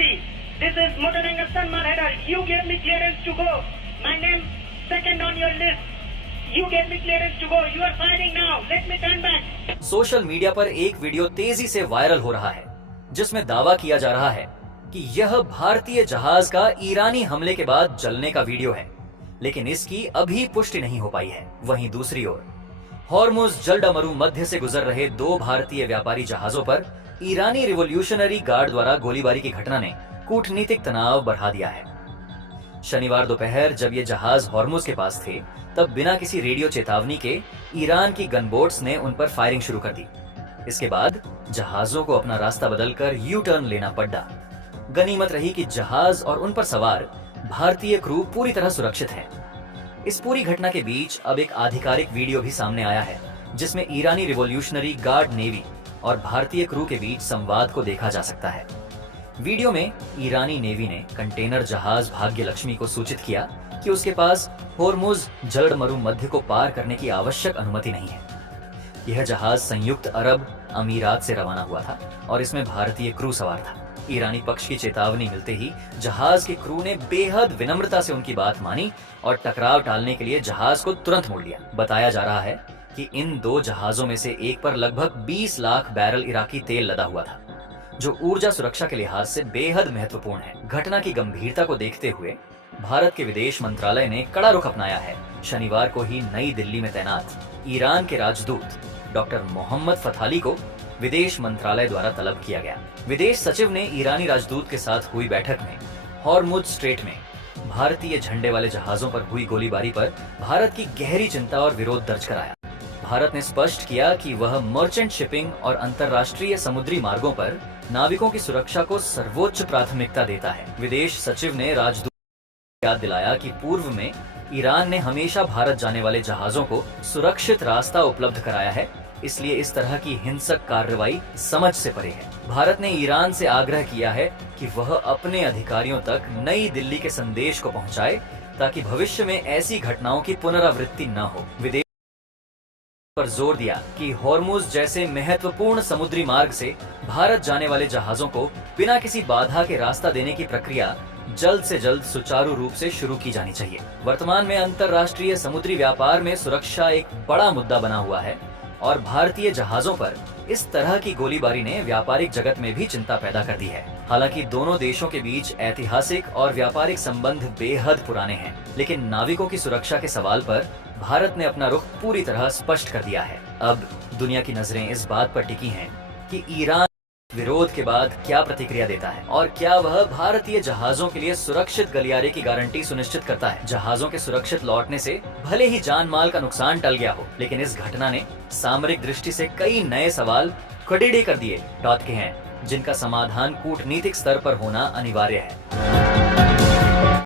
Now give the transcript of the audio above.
Navy. This is Motoranga Sanman Headal. You gave me clearance to go. My name second on your list. You gave me clearance to go. You are firing now. Let me turn back. Social media पर एक video तेजी से viral हो रहा है जिसमें दावा किया जा रहा है कि यह भारतीय जहाज का ईरानी हमले के बाद जलने का वीडियो है, लेकिन इसकी अभी पुष्टि नहीं हो पाई है। वहीं दूसरी ओर हॉर्मुज जलडमरू मध्य से गुजर रहे 2 भारतीय व्यापारी जहाजों पर ईरानी रिवॉल्यूशनरी गार्ड द्वारा गोलीबारी की घटना ने कूटनीतिक तनाव बढ़ा दिया है। शनिवार दोपहर जब ये जहाज हॉर्मुज के पास थे, तब बिना किसी रेडियो चेतावनी के ईरान की गनबोट्स ने उन पर फायरिंग शुरू कर दी। इसके बाद जहाजों को अपना रास्ता बदलकर यू टर्न लेना पड़ा। गनीमत रही कि जहाज और उन पर सवार भारतीय क्रू पूरी तरह सुरक्षित हैं। इस पूरी घटना के बीच अब एक आधिकारिक वीडियो भी सामने आया है जिसमें ईरानी रिवॉल्यूशनरी गार्ड नेवी और भारतीय क्रू के बीच संवाद को देखा जा सकता है। वीडियो में ईरानी नेवी ने कंटेनर जहाज भाग्य लक्ष्मी को सूचित किया कि उसके पास हॉर्मुज जलडमरू मध्य को पार करने की आवश्यक अनुमति नहीं है। यह जहाज संयुक्त अरब अमीरात से रवाना हुआ था और इसमें भारतीय क्रू सवार था। ईरानी पक्ष की चेतावनी मिलते ही जहाज के क्रू ने बेहद विनम्रता से उनकी बात मानी और टकराव टालने के लिए जहाज को तुरंत मोड़ लिया। बताया जा रहा है कि इन 2 जहाजों में से एक पर लगभग 20 लाख बैरल इराकी तेल लदा हुआ था, जो ऊर्जा सुरक्षा के लिहाज से बेहद महत्वपूर्ण है। घटना की गंभीरता को देखते हुए भारत के विदेश मंत्रालय ने कड़ा रुख अपनाया है। शनिवार को ही नई दिल्ली में तैनात ईरान के राजदूत डॉक्टर मोहम्मद फथाली को विदेश मंत्रालय द्वारा तलब किया गया। विदेश सचिव ने ईरानी राजदूत के साथ हुई बैठक में हॉर्मुज स्ट्रेट में भारतीय झंडे वाले जहाजों पर हुई गोलीबारी पर भारत की गहरी चिंता और विरोध दर्ज कराया। भारत ने स्पष्ट किया कि वह मर्चेंट शिपिंग और अंतर्राष्ट्रीय समुद्री मार्गों पर नाविकों की सुरक्षा को सर्वोच्च प्राथमिकता देता है। विदेश सचिव ने राजदूत को याद दिलाया कि पूर्व में ईरान ने हमेशा भारत जाने वाले जहाजों को सुरक्षित रास्ता उपलब्ध कराया है, इसलिए इस तरह की हिंसक कार्रवाई समझ से परे है। भारत ने ईरान से आग्रह किया है कि वह अपने अधिकारियों तक नई दिल्ली के संदेश को पहुंचाए ताकि भविष्य में ऐसी घटनाओं की पुनरावृत्ति न हो। विदेश पर जोर दिया कि हॉर्मुज जैसे महत्वपूर्ण समुद्री मार्ग से भारत जाने वाले जहाजों को बिना किसी बाधा के रास्ता देने की प्रक्रिया जल्द से जल्द सुचारू रूप से शुरू की जानी चाहिए। वर्तमान में अंतर्राष्ट्रीय समुद्री व्यापार में सुरक्षा एक बड़ा मुद्दा बना हुआ है और भारतीय जहाजों पर इस तरह की गोलीबारी ने व्यापारिक जगत में भी चिंता पैदा कर दी है। हालांकि दोनों देशों के बीच ऐतिहासिक और व्यापारिक संबंध बेहद पुराने हैं, लेकिन नाविकों की सुरक्षा के सवाल पर भारत ने अपना रुख पूरी तरह स्पष्ट कर दिया है। अब दुनिया की नजरें इस बात पर टिकी हैं कि ईरान विरोध के बाद क्या प्रतिक्रिया देता है और क्या वह भारतीय जहाजों के लिए सुरक्षित गलियारे की गारंटी सुनिश्चित करता है। जहाजों के सुरक्षित लौटने से भले ही जान माल का नुकसान टल गया हो, लेकिन इस घटना ने सामरिक दृष्टि से कई नए सवाल खड़े कर दिए के हैं, जिनका समाधान कूटनीतिक स्तर पर होना अनिवार्य है।